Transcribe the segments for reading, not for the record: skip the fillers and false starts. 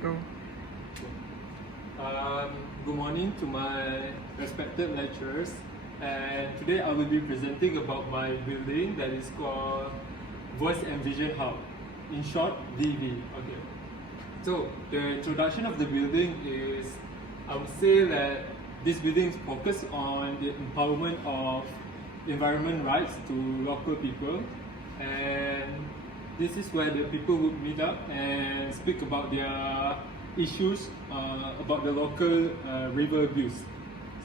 Go. Good morning to my respected lecturers, and today I will be presenting about my building that is called Voice and Vision Hub, in short VV. Okay. So the introduction of the building is, I would say that this building is focused on the empowerment of environment rights to local people, and this is where the people would meet up and speak about their issues about the local river abuse.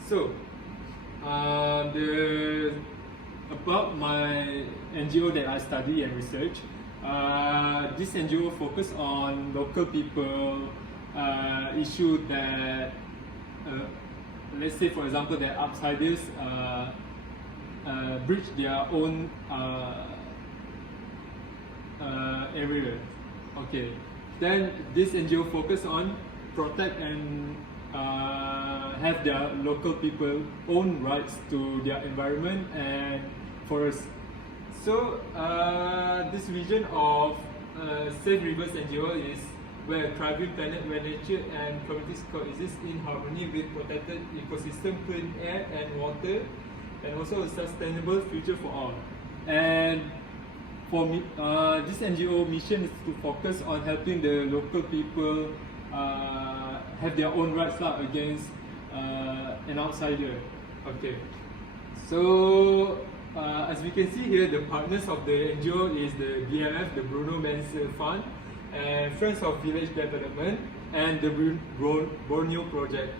So, about my NGO that I study and research, this NGO focus on local people issue that, let's say for example, that outsiders breach their own area. Okay, then this NGO focus on protect and have their local people own rights to their environment and forests. So this vision of Safe Rivers NGO is where a thriving planet where nature and communities coexist in harmony with protected ecosystem, clean air and water, and also a sustainable future for all. And for me, this NGO mission is to focus on helping the local people have their own rights against an outsider. Okay, so as we can see here, the partners of the NGO is the BMF, the Bruno Menzel Fund, and Friends of Village Development, and the Borneo Project.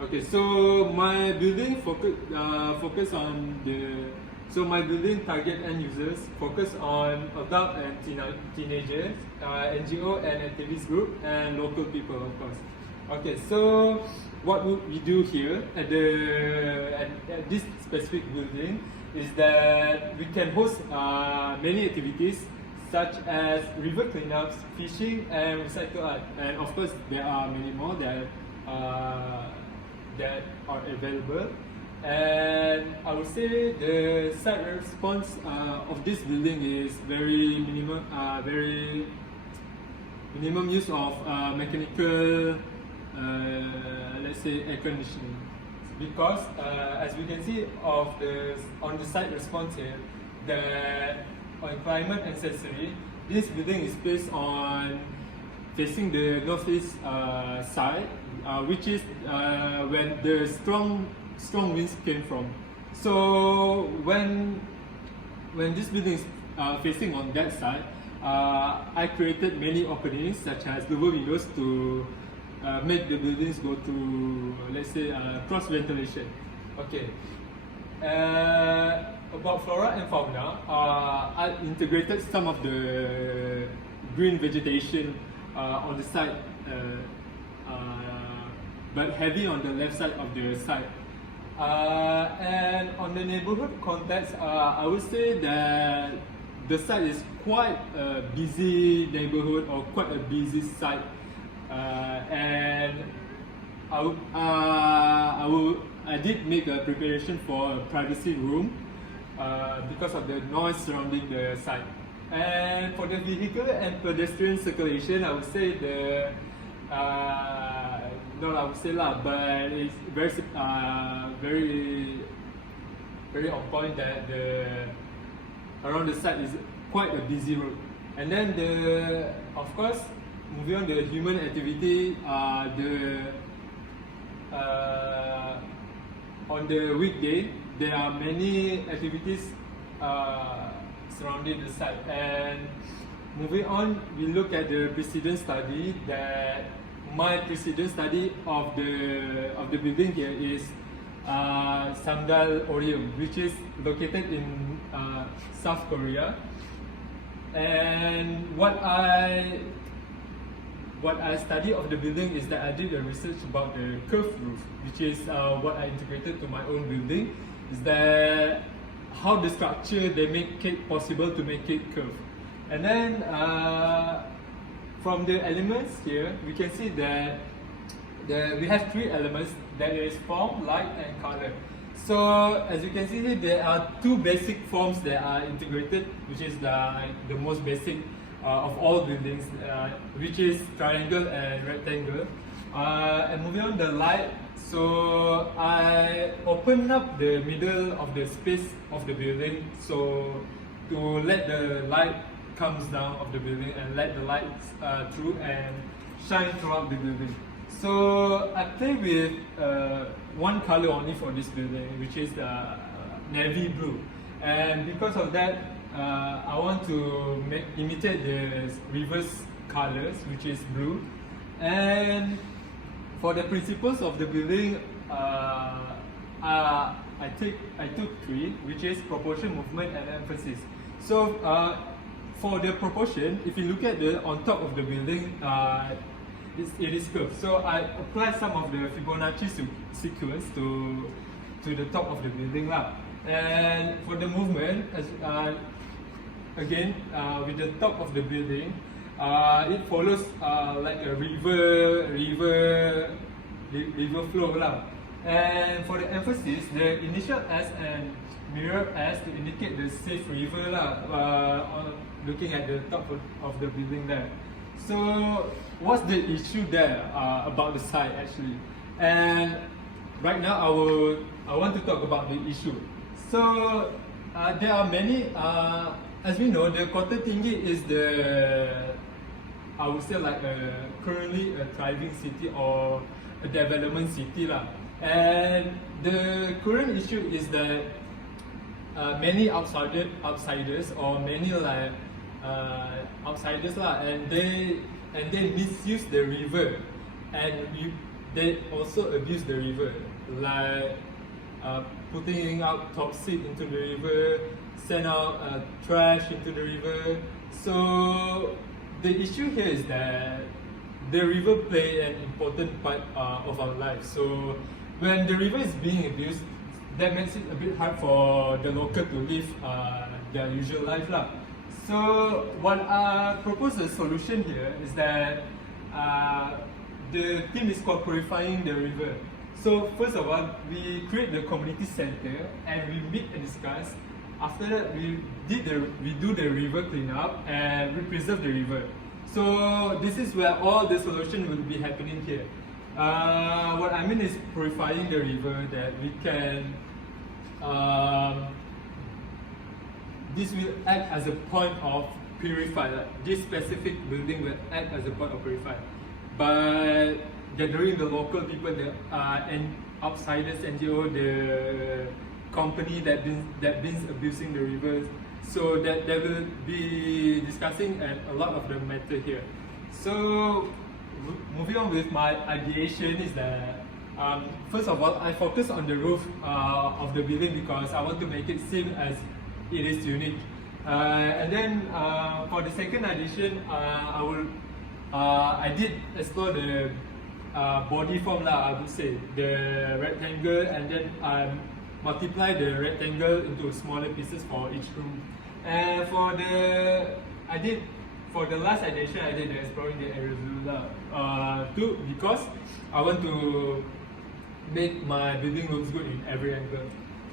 Okay, so my building focus on the. So my building target end users focus on adult and teenagers, NGO and activist group, and local people, of course. Okay, so what would we do here at this specific building is that we can host many activities such as river cleanups, fishing, and recycle art. And of course, there are many more that are available. And I would say the site response of this building is very minimum use of mechanical, let's say, air conditioning, because as we can see on the site response here, that on climate and sensory, this building is placed on facing the northeast side, which is when the strong winds came from. So when this building is facing on that side, I created many openings such as lower windows to make the buildings go to, let's say, cross ventilation. Okay. About flora and fauna, I integrated some of the green vegetation on the side, but heavy on the left side of the site. And on the neighborhood context, I would say that the site is quite a busy neighborhood or quite a busy site, and I did make a preparation for a privacy room because of the noise surrounding the site. And for the vehicular and pedestrian circulation, I would say not I would say but it's very on point that around the site is quite a busy road. And then of course, moving on the human activity, on the weekday there are many activities surrounding the site. And moving on, we look at the precedent study. That my precedent study of the building here is Sangdal Orium, which is located in South Korea. And what I study of the building is that I did a research about the curved roof, which is what I integrated to my own building. Is that how the structure they make it possible to make it curved. And then from the elements here, we can see that we have three elements, that is form, light and color. So as you can see here, there are two basic forms that are integrated, which is the most basic of all buildings, which is triangle and rectangle. And moving on the light, so I open up the middle of the space of the building, so to let the light comes down of the building and let the lights through and shine throughout the building. So I play with one color only for this building, which is the navy blue, and because of that, I want to imitate the reverse colors, which is blue. And for the principles of the building, I took three, which is proportion, movement, and emphasis. So for the proportion, if you look at the on top of the building, it is curved. So I apply some of the Fibonacci sequence to the top of the building lah. And for the movement, again with the top of the building, it follows like a river flow lah. And for the emphasis, the initial S and mirror S to indicate the safe river lah. Looking at the top of the building there. So what's the issue there about the site actually? And right now I want to talk about the issue. So there are many, as we know, the Kota Tinggi is I would say like currently a thriving city or a development city lah. And the current issue is that many outsiders or many like outsiders lah, and they misuse the river, and they also abuse the river, like putting out toxic into the river, send out trash into the river. So the issue here is that the river play an important part of our life. So when the river is being abused, that makes it a bit hard for the local to live their usual life lah. So what I propose a solution here is that the theme is called Purifying the River. So first of all, we create the community center and we meet and discuss. After that, we do the river cleanup and we preserve the river. So this is where all the solution will be happening here. What I mean is purifying the river, that we can this will act as a point of purify. Like this specific building will act as a point of purify by gathering the local people, and outsiders, NGO, the company that been abusing the rivers. So that they will be discussing a lot of the matter here. So moving on with my ideation is that first of all, I focus on the roof of the building because I want to make it seem as it is unique. And then for the second edition, I did explore the body form lah, I would say, the rectangle, and then multiply the rectangle into smaller pieces for each room. And for the last edition, I did the exploring the area view lah, too, because I want to make my building looks good in every angle.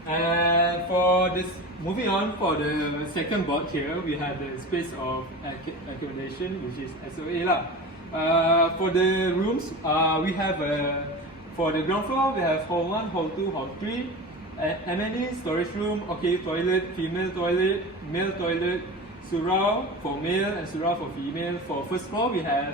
And for this, moving on for the second board here, we have the space of accommodation, which is SOA lah. For the rooms, we have for the ground floor, we have hall 1, hall 2, hall 3, M&E, storage room, okay, toilet, female toilet, male toilet, surau for male and surau for female. For first floor, we have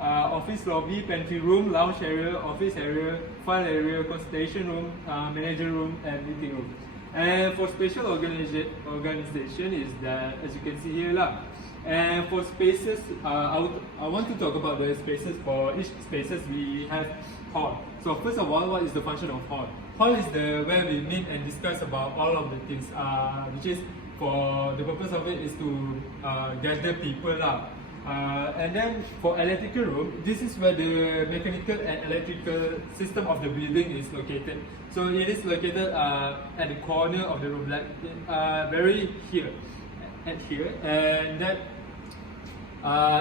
office lobby, pantry room, lounge area, office area, file area, consultation room, manager room, and meeting room. And for spatial organization is that, as you can see here lah. And for spaces, I want to talk about the spaces. For each spaces, we have hall. So first of all, what is the function of hall? Hall is where we meet and discuss about all of the things, which is for the purpose of it is to gather people lah. And then for electrical room, this is where the mechanical and electrical system of the building is located. So it is located at the corner of the room, like very here, and here, and that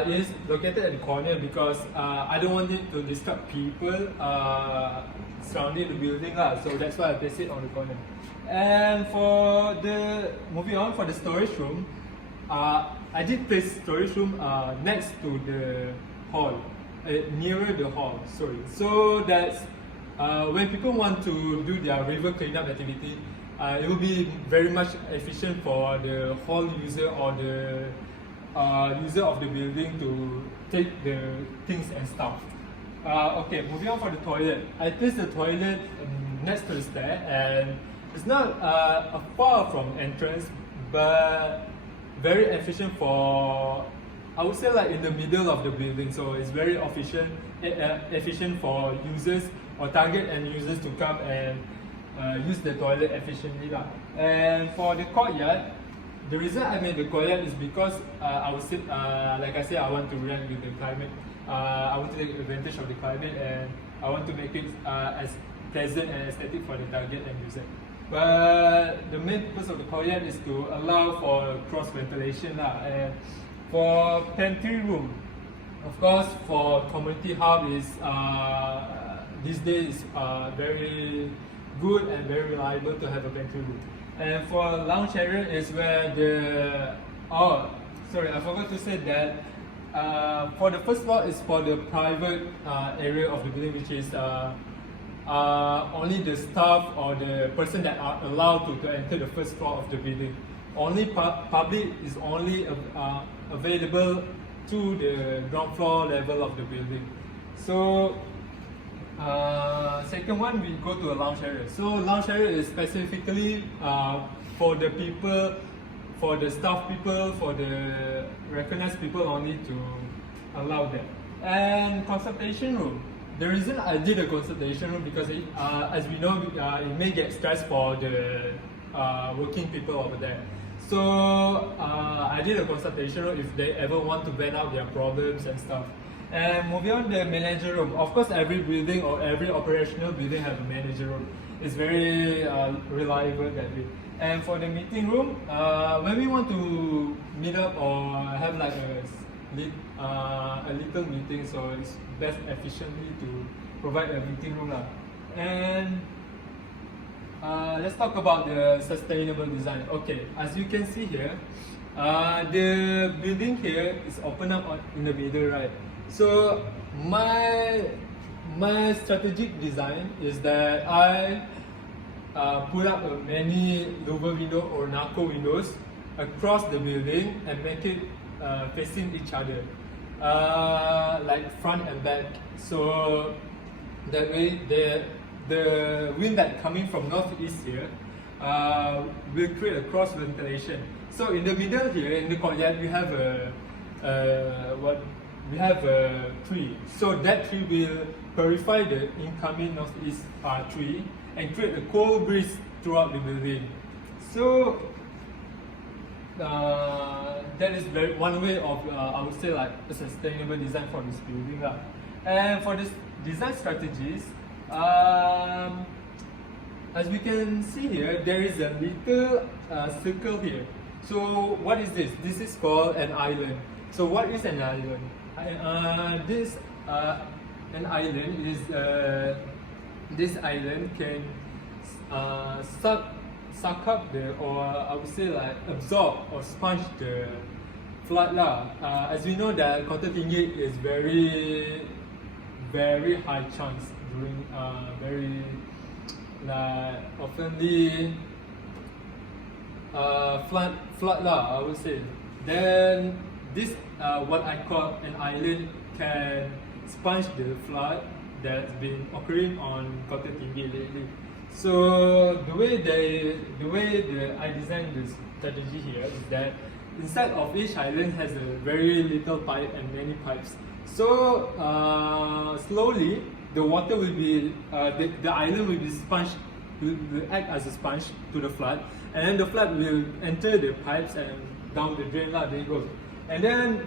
is located at the corner because I don't want it to disturb people surrounding the building lah. So that's why I place it on the corner. And for the moving on for the storage room, I did place storage room next to the hall, nearer the hall. Sorry. So that's when people want to do their river cleanup activity, it will be very much efficient for the hall user or the user of the building to take the things and stuff. Okay, moving on for the toilet. I placed the toilet next to the stair, and it's not far from entrance, but very efficient for, I would say, like in the middle of the building. So it's very efficient for users or target and users to come and use the toilet efficiently lah. And for the courtyard, the reason I made the courtyard is because I would say, like I said, I want to react with the climate. I want to take advantage of the climate, and I want to make it as pleasant and aesthetic for the target and user. But the main purpose of the courtyard is to allow for cross ventilation lah. And for pantry room, of course, for community hub is these days very good and very reliable to have a pantry room. And for lounge area is where the I forgot to say that for the first floor is for the private area of the building, which is only the staff or the person that are allowed to enter the first floor of the building. Only public is only available to the ground floor level of the building. So second one, we go to a lounge area. So lounge area is specifically for the people, for the staff people, for the recognized people only to allow that. And consultation room. The reason I did a consultation room because as we know, it may get stressed for the working people over there. So I did a consultation room if they ever want to vent out their problems and stuff. And moving on, the manager room. Of course, every building or every operational building has a manager room. It's very reliable that way. And for the meeting room, when we want to meet up or have like a little meeting, so it's best efficiently to provide a meeting room lah. And let's talk about the sustainable design. Okay, as you can see here, the building here is open up in the middle, right? So my strategic design is that I put up many louver window or narco windows across the building and make it facing each other, like front and back. So that way the wind that coming from northeast here will create a cross ventilation. So in the middle here, in the courtyard, we have a tree. So that tree will purify the incoming northeast tree and create a cold breeze throughout the building. So that is one way of I would say like a sustainable design for this building lah. And for this design strategies, as we can see here, there is a little circle here. So what is this? This is called an island. So what is an island? An island is this island can suck up or I would say like absorb or sponge the flood lah. As we know that Kota Tinggi is very high chance during very oftenly flood lah, I would say. Then this what I call an island can sponge the flood that's been occurring on Kota Tinggi lately. So the way I designed this strategy here is that inside of each island has a very little pipe and many pipes. So slowly the water will be the island will be sponged, will act as a sponge to the flood, and then the flood will enter the pipes and down the drain lah, there it goes. And then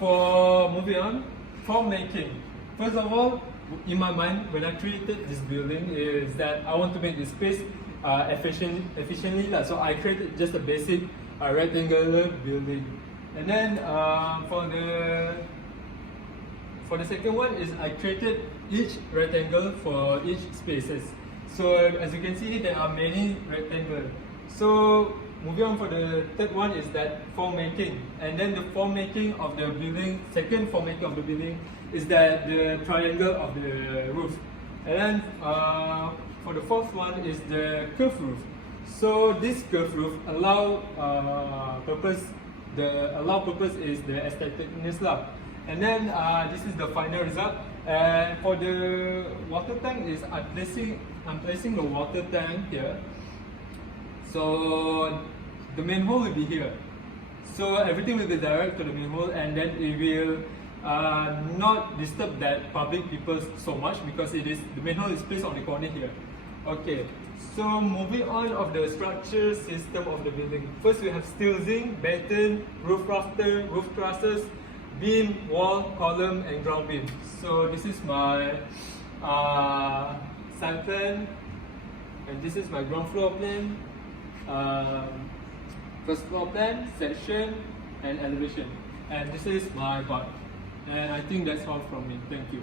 for moving on, form making. First of all, in my mind, when I created this building, is that I want to make this space efficiently lah. So I created just a basic rectangular building. And then for the second one is I created each rectangle for each spaces. So as you can see, there are many rectangles. So moving on for the third one is that form making, and then the form making of the building, second form making of the building is that the triangle of the roof, and then for the fourth one is the curved roof. So this curved roof allow purpose. The allow purpose is the aestheticness lah. And then this is the final result. And for the water tank is I'm placing the water tank here. So the main hole will be here. So everything will be direct to the main hole, and then it will not disturb that public people so much because it is the main hole is placed on the corner here. Okay, so moving on of the structure system of the building. First we have steel zinc, batten, roof rafter, roof trusses, beam, wall, column and ground beam. So this is my site plan, and this is my ground floor plan, first floor plan, section and elevation. And this is my part. And I think that's all from me. Thank you.